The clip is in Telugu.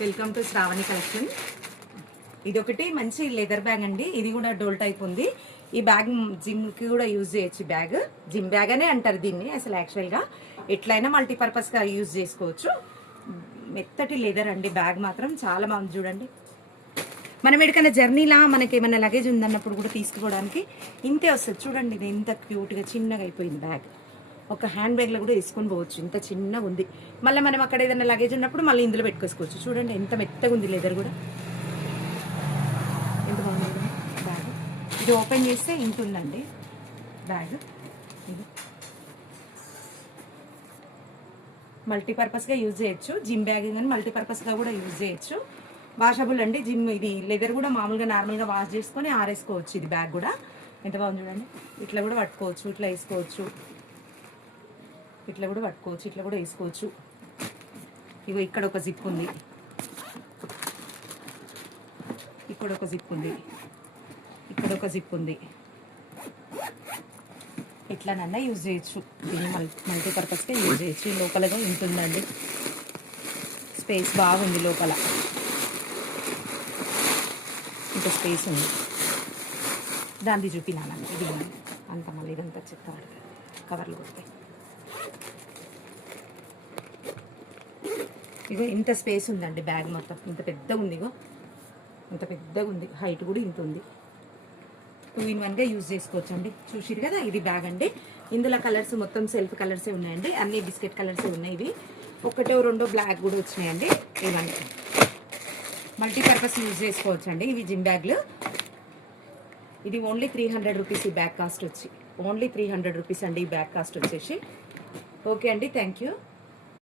Welcome to Shravani collection. ఇది ఒకటి మంచి లెదర్ బ్యాగ్ అండి. ఇది కూడా డోల్ టైప్ ఉంది. ఈ బ్యాగ్ జిమ్కి కూడా యూజ్ చేయొచ్చు. బ్యాగ్ జిమ్ బ్యాగ్ అనే అంటారు దీన్ని. అసలు యాక్చువల్గా ఎట్లయినా మల్టీపర్పస్గా యూజ్ చేసుకోవచ్చు. మెత్తటి లెదర్ అండి. బ్యాగ్ మాత్రం చాలా బాగుంది చూడండి. మనం ఎక్కడికైనా జర్నీలా మనకి ఏమైనా లగేజ్ ఉందన్నప్పుడు కూడా తీసుకోవడానికి ఇంతే వస్తుంది చూడండి. ఇది ఎంత క్యూట్గా చిన్నగా అయిపోయింది బ్యాగ్. ఒక హ్యాండ్ బ్యాగ్లో కూడా వేసుకొని పోవచ్చు. ఇంత చిన్నగా ఉంది. మళ్ళీ మనం అక్కడ ఏదైనా లగేజ్ ఉన్నప్పుడు మళ్ళీ ఇందులో పెట్టుకోవచ్చు. చూడండి ఎంత మెత్తగా ఉంది లెదర్ కూడా. ఎంత బాగుంది బ్యాగ్. ఇది ఓపెన్ చేస్తే ఇంత ఉందండి బ్యాగ్. ఇది మల్టీపర్పస్గా యూజ్ చేయొచ్చు. జిమ్ బ్యాగ్ కానీ మల్టీపర్పస్గా కూడా యూజ్ చేయొచ్చు. వాషబుల్ అండి. జిమ్ ఇది లెదర్ కూడా మామూలుగా నార్మల్గా వాష్ చేసుకొని ఆరేసుకోవచ్చు. ఇది బ్యాగ్ కూడా ఎంత బాగుంది చూడండి. ఇట్లా కూడా పట్టుకోవచ్చు, ఇట్లా వేసుకోవచ్చు, ఇట్లా కూడా పట్టుకోవచ్చు, ఇట్లా కూడా వేసుకోవచ్చు. ఇగో ఇక్కడ ఒక జిప్ ఉంది, ఇక్కడ ఒక జిప్ ఉంది, ఇక్కడ ఒక జిప్ ఉంది. ఇట్లానన్నా యూజ్ చేయొచ్చు. దీన్ని మల్టీపర్పస్గా యూజ్ చేయొచ్చు. లోపలగా ఉంటుందండి. స్పేస్ బాగుంది లోపల. ఇంకా స్పేస్ ఉంది. దాన్ని చూపినానండి. ఇది అంత మళ్ళీ ఇదంతా చెత్త కవర్లు కొడతాయి. ఇగో ఇంత స్పేస్ ఉందండి బ్యాగ్ మొత్తం. ఇంత పెద్దగా ఉంది. ఇగో ఇంత పెద్దగా ఉంది. హైట్ కూడా ఇంత ఉంది. 2 in 1గా యూజ్ చేసుకోవచ్చు అండి. చూసిరు కదా, ఇది బ్యాగ్ అండి. ఇందులో కలర్స్ మొత్తం సెల్ఫ్ కలర్సే ఉన్నాయండి. అన్ని బిస్కెట్ కలర్సే ఉన్నాయి. ఇవి ఒకటో రెండో బ్లాక్ కూడా వచ్చినాయండి. ఇవన్నీ మల్టీపర్పస్ యూజ్ చేసుకోవచ్చు అండి. ఇవి జిమ్ బ్యాగ్లు. ఇది ఓన్లీ 300 రూపీస్. ఈ బ్యాగ్ కాస్ట్ వచ్చి ఓన్లీ 300 రూపీస్ అండి. ఈ బ్యాగ్ కాస్ట్ వచ్చేసి. ఓకే అండి, థ్యాంక్ యూ.